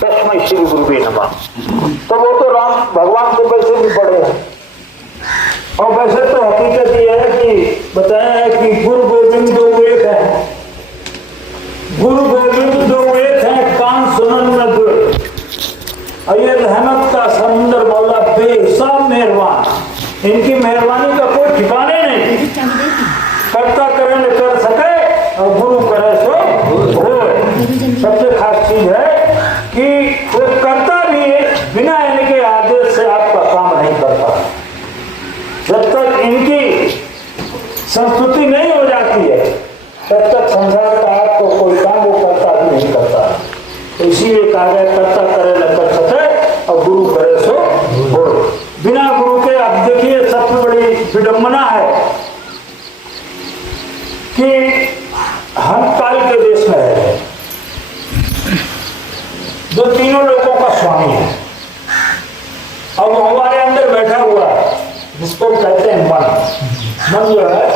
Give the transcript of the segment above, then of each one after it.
तस्मै श्री गुरुवे नमः। तो वो तो राम भगवान के वैसे भी बड़े हैं, और वैसे तो हकीकत ये है कि बताया है कि गुरु गोविंद दो एक है, गुरु गोविंद दो एक है, कान सुनन में दो। और ये रहमत का समुंदर मौला बेहिसाब मेहरबान, इनकी मेहरबानी का कोई ठिकाने नहीं। करता करे न कर सके और गुरु करे सो होए। सबसे खास चीज है कि वो करता भी है, बिना इनके आदेश से आपका काम नहीं करता। जब तक इनकी संस्तुति नहीं हो जाती है तब तक संसार का आपको कोई काम वो करता भी नहीं करता। तो इसीलिए कहा गया करता करे न कर सके और गुरु करे सो होए। बिना गुरु के आप देखिए सबसे बड़ी विडंबना है कि हम काल के देश में रह रहे, जो तीनों लोगों का स्वामी है। अब हमारे अंदर बैठा हुआ है जिसको कहते हैं मन। मन जो है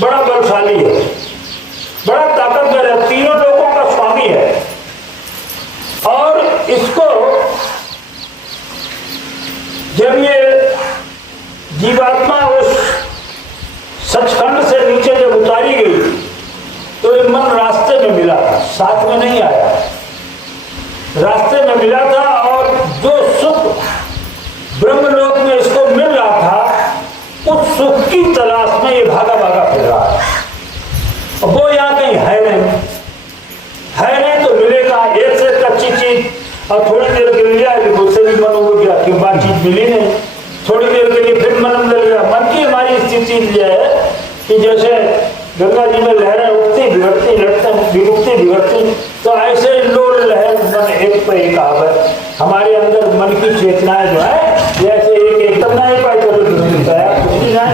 बड़ा बलशाली है, बड़ा ताकतवर है, तीनों लोगों का स्वामी है। और इसको जब ये जीवात्मा उस सचखंड से नीचे जब उतारी गई तो ये मन रास्ते में मिला, साथ में नहीं आया, रास्ते में मिला था। और जो सुख ब्रह्मलोक में इसको मिल रहा था उस सुख की तलाश में ये भागा भागा फिर रहा है। और वो यहाँ कहीं है नहीं तो मिलेगा एक से कच्ची चीज, और थोड़ी देर के लिए उससे भी मन हो गया कि बातचीत मिली नहीं, थोड़ी देर के लिए फिर मन मिल गया। मन की हमारी स्थिति यह है कि जैसे गंगा जी में लहरें उठती बिगड़ती लटती बिगड़ती बिगड़ती, तो ऐसे लोल लहर मन एक पे एक आवत। हमारे अंदर मन की चेतनाएं जो है जैसे एक तब नहीं पाई चलो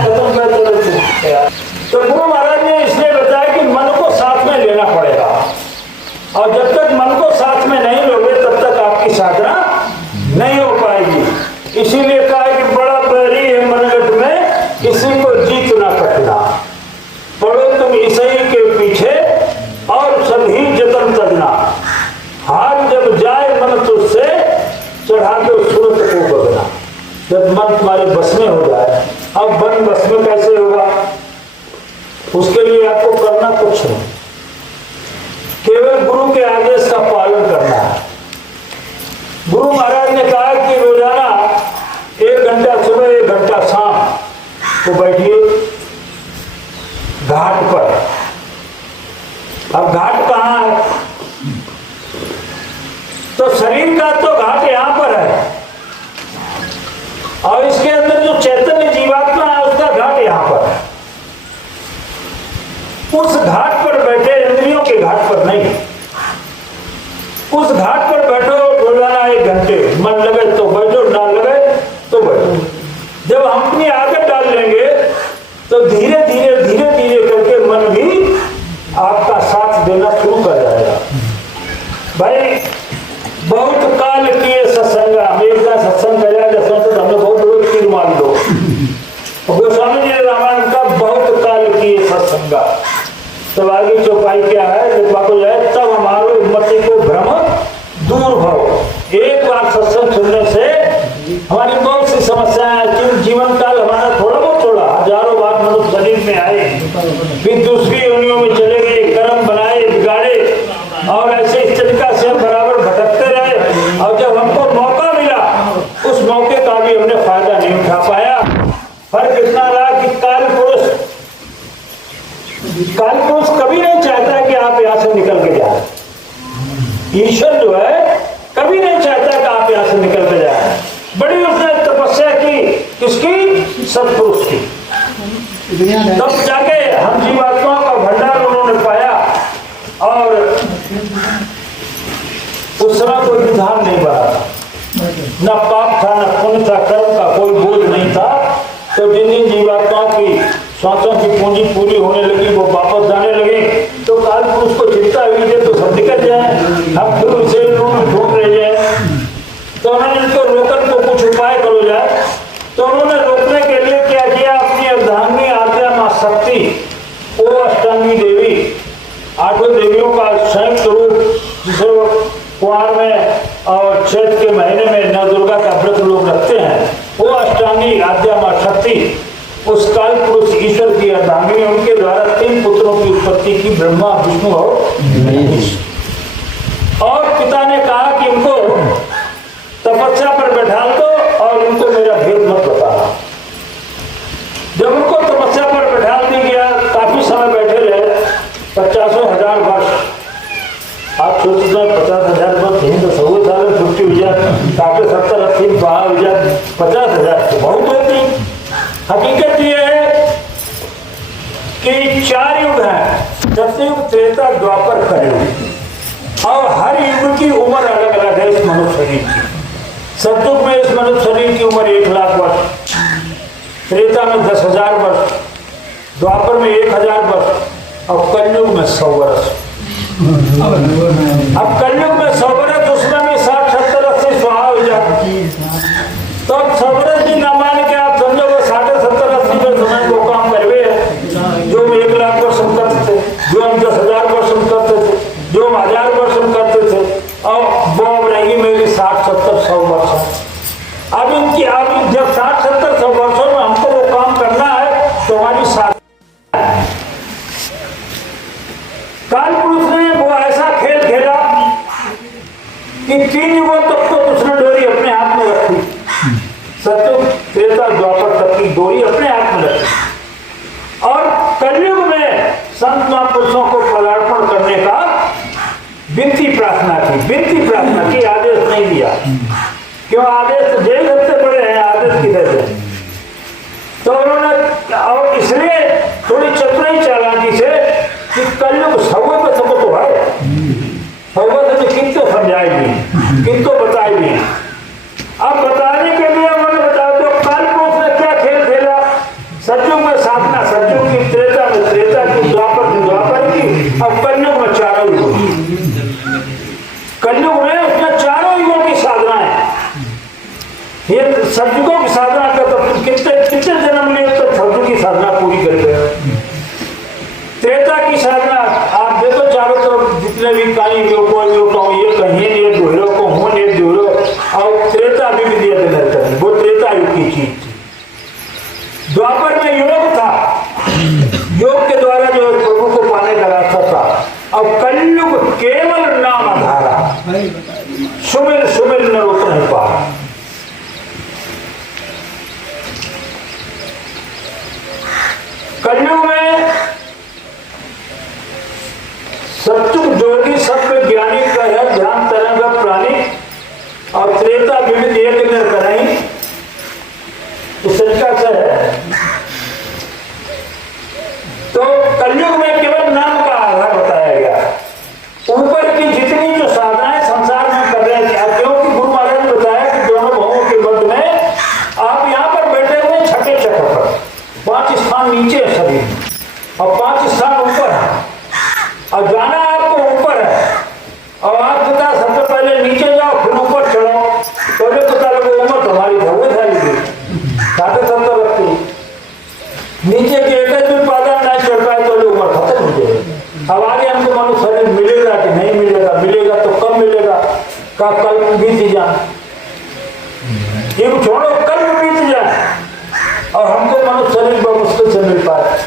खत्म कर चलो। तो गुरु महाराज ने इसलिए बताया कि मन को साथ में लेना पड़ेगा, और जब तक मन को साथ में नहीं लोगे तब तक आपकी साधना नहीं हो पाएगी। इसीलिए कहा कि बड़ा बैरी है मनगट में, किसी को जीत ना सकना। पढ़ो तुम ईसाई के पीछे और सभी जतन करना, हार जब जाए मन तुझसे चढ़ा दो सूरत को बगना। जब मन तुम्हारे बस में हो जाए, अब मन बस में कैसे होगा? उसके लिए आपको करना कुछ नहीं, केवल गुरु के आदेश का पालन करना है। गुरु महाराज ने कहा कि रोजाना 1 घंटा सुबह 1 घंटा शाम को बैठिए घाट पर। अब घाट कहाँ है? तो शरीर का तो घाट यहाँ पर है, और इसके अंदर जो चैतन्य जीवात्मा है उसका घाट यहाँ पर है। उस घाट पर बैठे, इंद्रियों के घाट पर नहीं, उस घाट पर बैठो रोजाना 1 घंटे। मन लगे तो बैठो, ना लगे तो बैठो। जब हम अपनी आदत डाल लेंगे तो धीरे धीरे धीरे धीरे करके मन भी आपका साथ देना शुरू कर जाएगा। भाई बहुत काल किए सत्संग, हम एक बार सत्संग कर जाए तो हमें बहुत बड़े तीर मार दो। गोस्वामी जी रामायण का बहुत काल किए सत्संग, तब आगे चौपाई क्या है लिखवा को जाए, तब हमारो मति को भ्रम दूर भव। एक बार सत्संग सुनने से हमारी बहुत सी समस्याएं, क्योंकि जीवन काल हमारा थोड़ा बहुत थोड़ा, हजारों बार मनुष्य शरीर में आए, फिर दूसरी योनियों में चले गए, कर्म बनाए बिगाड़े, और ऐसे इस तरीका से हम बराबर भटकते रहे। और जब हमको मौका मिला उस मौके का भी हमने फायदा नहीं उठा पाया। फर्क इतना रहा कि काल पुरुष कभी नहीं चाहता कि आप यहाँ से निकल के जाए। ईश्वर जो है कभी नहीं चाहता कि आप यहाँ से निकल के जाए। बड़ी उसने तपस्या की, किसकी? सत्पुरुष की। तब जाके हम जीवात्माओं का भंडार उन्होंने पाया, और उस समय कोई विधान नहीं बना था, न पाप था न पुण्य था, कर्म का कोई बोझ नहीं था। तो जिन जिन जीवात्माओं की सांसों की पूंजी पूरी होने लगी, वो वापस जाने लगे, तो काल पुरुष को चिंता हुई है तो सब निकल जाए, हम फिर उसे ढूंढ रहे जाए। तो उन्होंने इनको रोकने को कुछ उपाय करो जाए। तो उन्होंने रोकने के लिए क्या किया? अपनी अर्धांगिनी आद्या मां शक्ति, वो अष्टांगी देवी, 8 देवियों का संयुक्त रूप, जिसे कुआर में में और चैत के महीने में नवदुर्गा का व्रत लोग रखते हैं, वो अष्टांगी आद्या माँ शक्ति उस काल पुरुष ईश्वर की अर्धांगिनी, उनके द्वारा 3 पुत्रों की उत्पत्ति की, ब्रह्मा विष्णु और महेश। और पिता ने कहा कि इनको तपस्या पर बैठा दो और इनको मेरा भेद मत बताना। जब उनको तपस्या पर बैठा दिया गया, काफी समय बैठे रहे, 50,000 वर्ष। आप सोचते हैं 50,000 वर्ष यही तो 100 साल में छुट्टी हुई जाए, काफी 70-80 बाहर हुई जाए, 50,000 तो बहुत होती। हकीकत ये है कि 4 युग हैं, सतयुग, त्रेता, द्वापर, कलयुग, और हर युग की उम्र अलग अलग है इस मनुष्य शरीर की। सतयुग में इस मनुष्य शरीर की उम्र 1,00,000 वर्ष, त्रेता में 10,000 वर्ष, द्वापर में 1,000 वर्ष और कलयुग में 100 वर्ष। अब कलयुग में 100 वर्ष, उसमें भी 60, 70, 80 स्वाहा हो जाती। तो अब 100 वर्ष भी ना मान के आप समझो वो 60, 70, 80 में समय को काम करवे है। जो हम 1,00,000 वर्ष हम करते थे, जो हम 10,000 वर्ष हम करते थे, जो हम 1,000 वर्ष हम करते थे, और वो रहेगी मेरी 60, 70, 100 वर्ष। अब इनकी अब जब 60, 70, 100 वर्षों में हमको वो काम करना है तो हमारी साथ काल पुरुष ने वो ऐसा खेल खेला कि 3 युगों तक तो उसने डोरी अपने हाथ में रखी, सतयुग, त्रेता, द्वापर तक की डोरी अपने हाथ में रखी, और कलयुग में संत महापुरुषों को पदार्पण करने का विनती प्रार्थना की, आदेश नहीं दिया। क्यों? आदेश तो जेल सबसे बड़े हैं, आदेश किधर है? तो उन्होंने, और इसलिए थोड़ी चतुराई चालाकी से कि कलयुग सौवे पे सबको तो है, सौवे से किनको समझाएगी, किनको बताएगी। अब बताने के लिए उन्होंने बताया तो काल पुरुष ने क्या खेल खेला, सतयुग में साधना, सतयुग की, त्रेता में त्रेता की, द्वापर की, अब कलयुग में 4 युगों की। कलयुग में उसने 4 युगों की साधना है। ये सतयुगों की साधना का तो कितने जन्म लिए तो सतयुग की साधना पूरी कर गए। त्रेता की साधना आप देखो, चारों तरफ जितने भी कहीं ये कहीं ये ढूंढो को हूँ ये ढूंढो, और त्रेता अभी भी दिया देना चाहिए, वो त्रेता युग की चीज थी। द्वापर में योग था, योग के द्वारा जो प्रभु को पाने का रास्ता था। अब कलयुग केवल नाम आधारा, सुमिर सुमिर न उतर नहीं पा। कलयुग में सतयुग जोगी सत्य ज्ञानी कर ध्यान तरंग प्राणी, और त्रेता विविध एक न कराई, इस तरीका से है। तो कलयुग में केवल नाम का आधार बताया गया। ऊपर की जितनी जो साधनाएं संसार में कर रहे थे, क्योंकि गुरु महाराज ने बताया कि दोनों भावों के मध्य में आप यहाँ पर बैठे हुए छठे चक्र पर, 5 स्थान नीचे है शरीर में और 5 स्थान ऊपर है, और जाना आपको ऊपर है। और आप पता सबसे पहले नीचे जाओ फिर ऊपर चढ़ो, तो पता लगे उम्र तुम्हारी बहुत है, 70 रखती नीचे के एक भी पादन नहीं चढ़ पाए तो उम्र खत्म हो जाएगी। अब आगे हमको मनुष्य शरीर मिलेगा कि नहीं मिलेगा, मिलेगा तो कब मिलेगा, का कल बीत जाए, ये छोड़ो कल बीत जाए, और हमको मनुष्य शरीर बहुत मुश्किल से मिल पाए।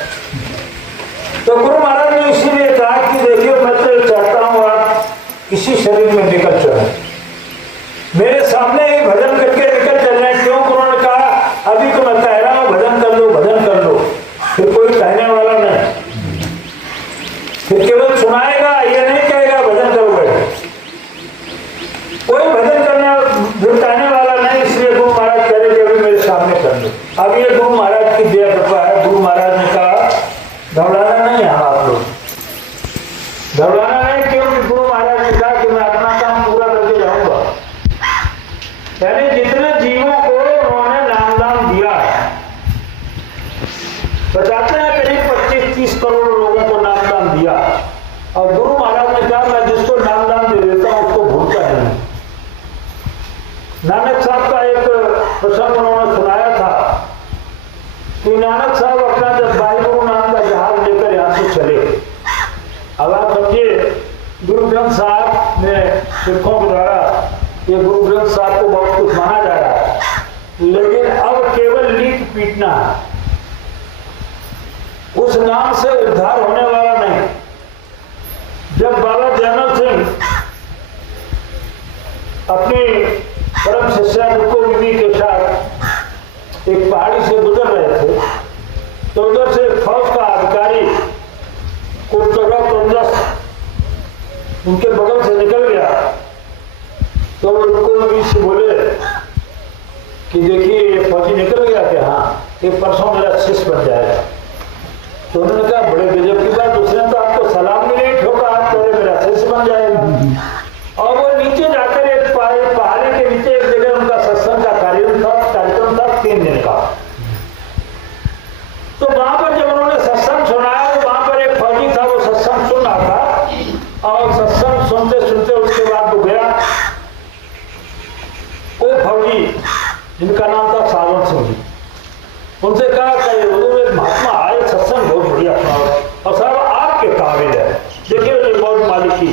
तो गुरु महाराज ने इसीलिए कहा कि देखिए मैं तो चाहता हूँ आप इसी शरीर में निकल चले, मेरे सामने ही भजन करके निकल चल रहे। क्यों? उन्होंने कहा अभी तो मैं कह रहा हूँ भजन कर लो, भजन कर लो, फिर कोई कहने वाला नहीं, फिर केवल सुनाएगा, ये नहीं कहेगा भजन करोगे, कोई भजन करने फिर कहने वाला नहीं। इसलिए गुरु महाराज कह रहे अभी मेरे सामने कर लो। अब ये गुरु महाराज की दया कृपा है। गुरु महाराज ने कहा घबराना नहीं है आप लोग, घबराना नहीं, क्योंकि गुरु महाराज ने कहा कि मैं अपना काम पूरा करके जाऊंगा। यानी जितने जीवों को उन्होंने नाम दान दिया है, बताते हैं करीब 25-30 करोड़ लोगों को नाम दान दिया, और गुरु महाराज ने कहा मैं जिसको नाम दान दे देता हूं उसको भूलता नहीं। नानक साहब का एक प्रसंग उन्होंने सुनाया था कि नानक साहब अपना जब वाहिगुरु नाम का जहाज लेकर यहाँ से चले, अब आप समझिए गुरु ग्रंथ साहब ने सिखों के द्वारा ये गुरु ग्रंथ साहब को बहुत कुछ माना जा रहा है, लेकिन अब केवल लीक पीटना है, उस नाम से उद्धार होने वाला नहीं। जब बाबा जयमल सिंह अपनी परम शिष्या रुको बीबी के साथ एक पहाड़ी से गुजर रहे थे, तो उधर से फौज का अधिकारी उनके बगल से निकल गया। तो रुको बीबी से बोले कि देखिए ये फौजी निकल गया कि हाँ, ये परसों मेरा शिष्य बन जाएगा। तो उन्होंने कहा बड़े गजब की बात, उसने तो आपको सलाम भी नहीं ठोका, आप कह रहे मेरा शिष्य बन जाएगा। और वो नीचे जाकर एक पहाड़ी के नीचे एक जगह उनका सत्संग का कार्यक्रम था 3 दिन का। तो वहां पर जब उन्होंने सत्संग सुनाया, तो वहां पर एक फौजी था, वो सत्संग सुन रहा था, और सत्संग सुनते सुनते उसके बाद वो गया। वो फौजी जिनका नाम था सावन सिंह जी, उनसे कहा कि एक महात्मा आए, सत्संग बहुत बढ़िया सुना, और साहब आपके काबिल है, देखिए ये बहुत मालिक की,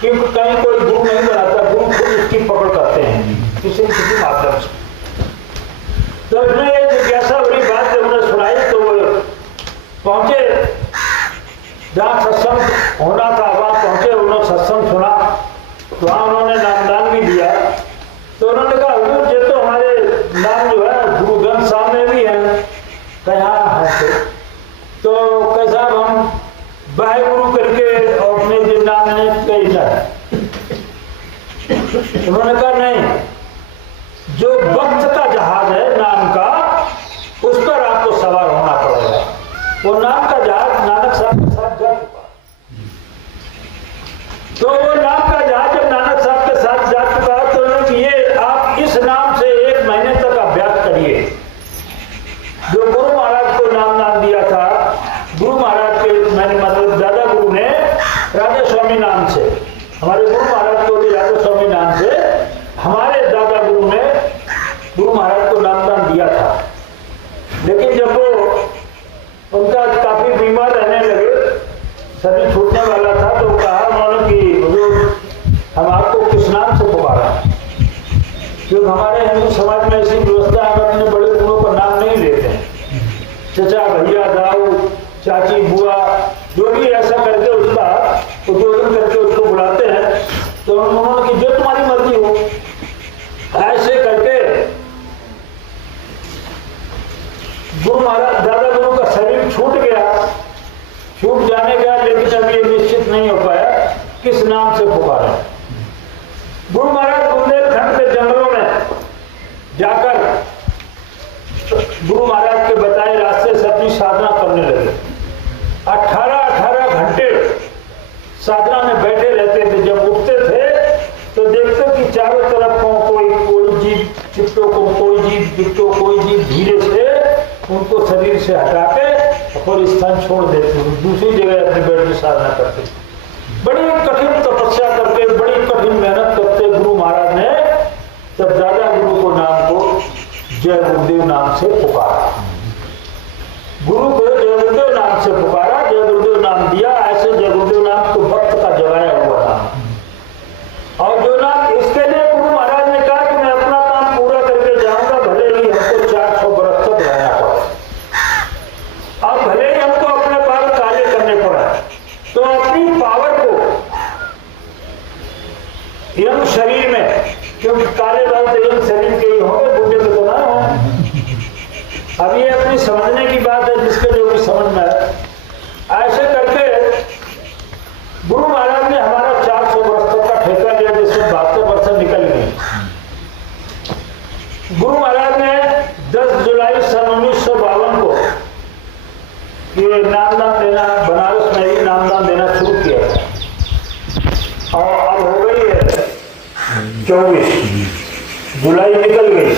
क्योंकि कहीं कोई गुरु नहीं बनाता, गुरु खुद उसकी पकड़ करते हैं किसी न किसी माध्यम से। तो उसने ये जिज्ञासा बड़ी बात जब उन्हें सुनाई, तो वो पहुंचे जहाँ सत्संग होना था, वहां पहुंचे, उन्होंने सत्संग सुना, वहां उन्होंने नामदान भी दिया। तो उन्होंने कहा हुजूर ये तो हमारे नाम जो है गुरु ग्रंथ साहब में भी है। कहा है तो कैसा हम बाहे गुरु करके और अपने जो नाम है कैसा है। उन्होंने कहा नहीं, जो वक्त का जहाज है नाम का, उस पर आपको सवार होना पड़ेगा। वो नाम का जहाज नानक साहब के साथ जा चुका, तो वो नाम का जहाज जब नानक साहब के साथ जा चुका, तो ये आप इस नाम से 1 महीने तक अभ्यास करिए। जो गुरु महाराज को नाम दिया था, गुरु महाराज के मैंने मतलब दादा गुरु ने राधा स्वामी नाम से, हमारे गुरु महाराज को भी राधा स्वामी नाम से हमारे दादा गुरु ने गुरु महाराज को नामदान दिया था। लेकिन जब वो उनका काफी बीमार रहने लगे, शरीर छूटने वाला था, तो कहा उन्होंने कि हुजूर हम आपको किस नाम से पुकारा, क्योंकि हमारे हिंदू समाज में ऐसी व्यवस्था है, हम अपने बड़े गुरुओं का नाम नहीं लेते हैं। चचा, भैया, दाऊ, चाची, बुआ, जो भी ऐसा करके उसका उद्योगन करके उसको बुलाते हैं। तो उन्होंने कि जो तुम्हारी मर्जी हो, ऐसे करके गुरु महाराज दादा गुरु का शरीर छूट गया। छूट जाने का लेकिन अभी ये निश्चित नहीं हो पाया किस नाम से पुकारा। गुरु महाराज बुंदेलखंड के जंगलों में जाकर गुरु महाराज के बताए रास्ते से अपनी साधना करने लगे। 18 घंटे साधना में बैठे रहते थे। जब उठते थे तो देखते कि चारों तरफ कोई जीव चित्तों को, कोई जीव चित्तों, कोई जीव धीरे से उनको शरीर से हटा के और स्थान छोड़ देते, दूसरी जगह अपने बैठ में साधना करते। बड़ी कठिन तपस्या करके, बड़ी कठिन मेहनत करते गुरु महाराज ने तब दादा गुरु को नाम को जय गुरुदेव नाम से पुकारा। गुरु को जय गुरुदेव नाम से पुकारा, जय गुरुदेव नाम दिया। ऐसे जय गुरुदेव नाम तो भक्त का जगाया हुआ नाम। और जो नाम इसके लिए गुरु महाराज ने कहा कि मैं अपना काम पूरा करके जाऊंगा, भले ही हमको 400 बरस तक रहना पड़े, और भले ही हमको अपने बाल काले करने पड़े, तो अपनी पावर को यंग शरीर में, क्योंकि काले बाल तो यंग शरीर के ही होंगे, बुढ़े के तो ना हो। अब ये अपनी समझने की बात है, जिसके जो भी समझ में है। ऐसे करके गुरु महाराज ने हमारा 400 वर्ष तक का ठेका लिया, जिसमें 72% निकल गई। गुरु महाराज ने 10 जुलाई सन 1952 को ये नामदान देना, बनारस में ही नामदान देना शुरू किया। और अब हो गई है 24 जुलाई निकल गई,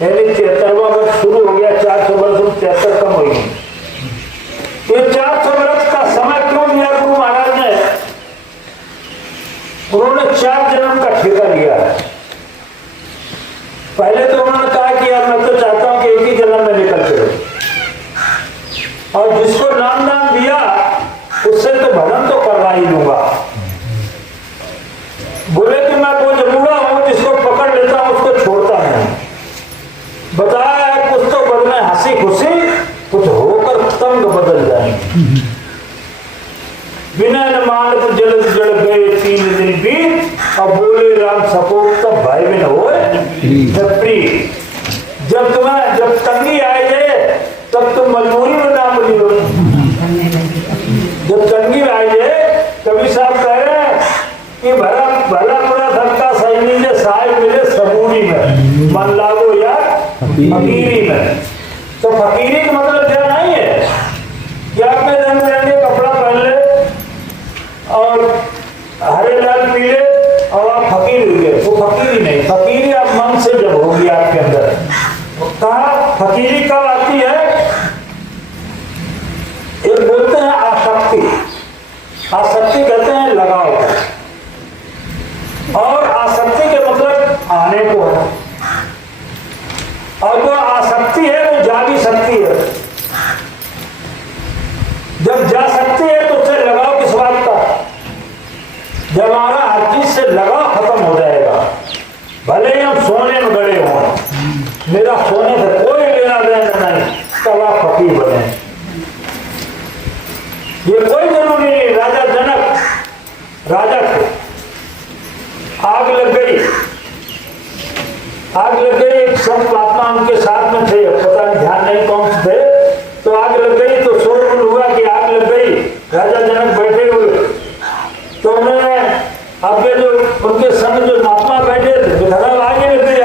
यानी 73वां वर्ष शुरू हो गया। 400 वर्ष में 73 कम हो गई। ये 400 वर्ष का समय क्यों दिया गुरु महाराज ने? उन्होंने 4 जन्म का ठेका लिया है। पहले तो उन्होंने कहा कि यार मैं तो चाहता हूं कि एक ही जन्म में निकल चलो, और जिसको नामदान दिया उससे तो भजन तो करवा ही लूंगा। बोले कि मैं वो जरूरा हूं जिसको जान सको तब भाई बहन हो प्रिय। जब तंगी आए जाए तब तुम मजबूरी में ना बनी हो। जब तंगी आए जाए कभी साहब कह रहे हैं कि भला बुरा सबका सही नहीं है, साहिब मिले सबूरी में मन लागो यार फकीरी में। तो फकीरी का मतलब क्या नहीं है कि आप में रंग बिरंगे कपड़ा पहन ले और हरे लाल पीले और आप फकीर हो गए, वो फकीरी नहीं। फकीरी आप मन से जब होगी आपके अंदर। कहा फकीरी कब आती है? एक बोलते हैं आसक्ति, आसक्ति कहते हैं लगाव, और आसक्ति के मतलब आने को है। और जो आसक्ति है वो जा भी सकती है। जब जा सकती है तो उससे लगाव किस बात का? जब हमारा हर चीज से लगाव खत्म हो जाएगा, भले ही हम सोने में गड़े हों, मेरा सोने से कोई लेना देना नहीं, तब आप फकीर बने। ये कोई जरूरी नहीं। राजा जनक, राजा थे, आग लग गई, एक संत महात्मा उनके साथ में थे, पता नहीं ध्यान नहीं कौन थे, तो आग लग गई तो शोरगुल हुआ कि आग लग गई। राजा जनक बैठे हुए, तो उन्होंने आपके जो उनके संग जो महात्मा बैठे थे तो खराब आगे लग गई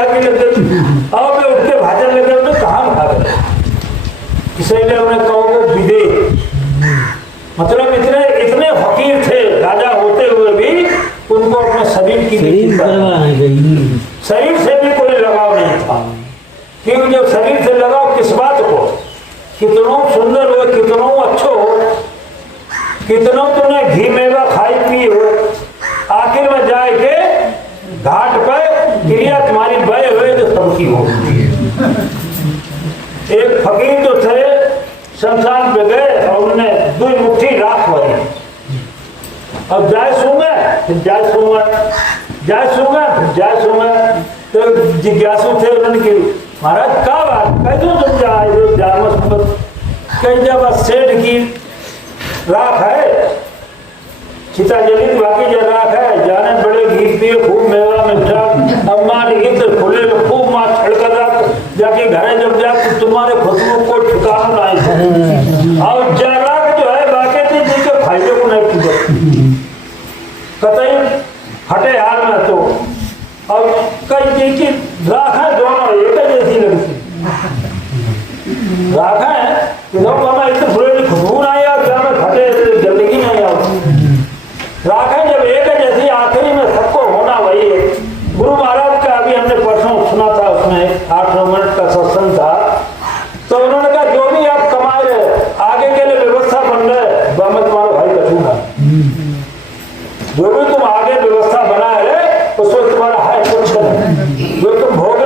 और वे उठ के भाजन लगे, उन्हें कहाँ भाग गए? इसलिए उन्हें कहोगे विदेह, मतलब इतने फकीर थे राजा होते हुए भी उनको अपने शरीर की शरीर से भी कोई लगाव नहीं था। क्योंकि जब शरीर से लगाव किस बात को, कितनों सुंदर हो, कितनों अच्छो हो, कितनों तुमने घी मेवा खाई पी हो, आखिर में जाए के घाट पर क्रिया तुम्हारी बय हुए तो सबकी हो। एक फकीर तो थे, शमशान पे गए और उन्होंने 2 मुट्ठी राख भरी। अब जाय सूंगा फिर जाय सूंगा, जाय सूंगा फिर जाय सूंगा। तो जिज्ञासु थे, उन्होंने की महाराज क्या बात कैसे तुम जाए? कहीं जब सेठ की राख है, चिता जलित बाकी जो राख है, जाने बड़े घी पिए खूब मेवा मिठा, अम्मा इत्र खुले खूब माँ छड़कर राख, जाके घरे जब जा तो तुम्हारे खुशबू को ठिकाना नहीं। और राख जो है बाकी थी जी के फायदे को नहीं पूछे कतई हटे हाल में। तो और कई जी की राख है दोनों एक जैसी लगती राख है, इतने फुले की खुशबू नहीं आ, क्या में फटे जल्दी नहीं आओ। राख है जब एक जैसी, आखिरी में सबको होना वही है। गुरु महाराज का अभी हमने परसों सुना था, उसमें 8-9 मिनट का सत्संग था, तो उन्होंने कहा जो भी आप कमा रहे आगे के लिए व्यवस्था बन रहे, मैं तुम्हारा भाई रखूंगा। जो भी तुम आगे व्यवस्था बना रहे उसमें तुम्हारा है कुछ नहीं, जो तुम भोग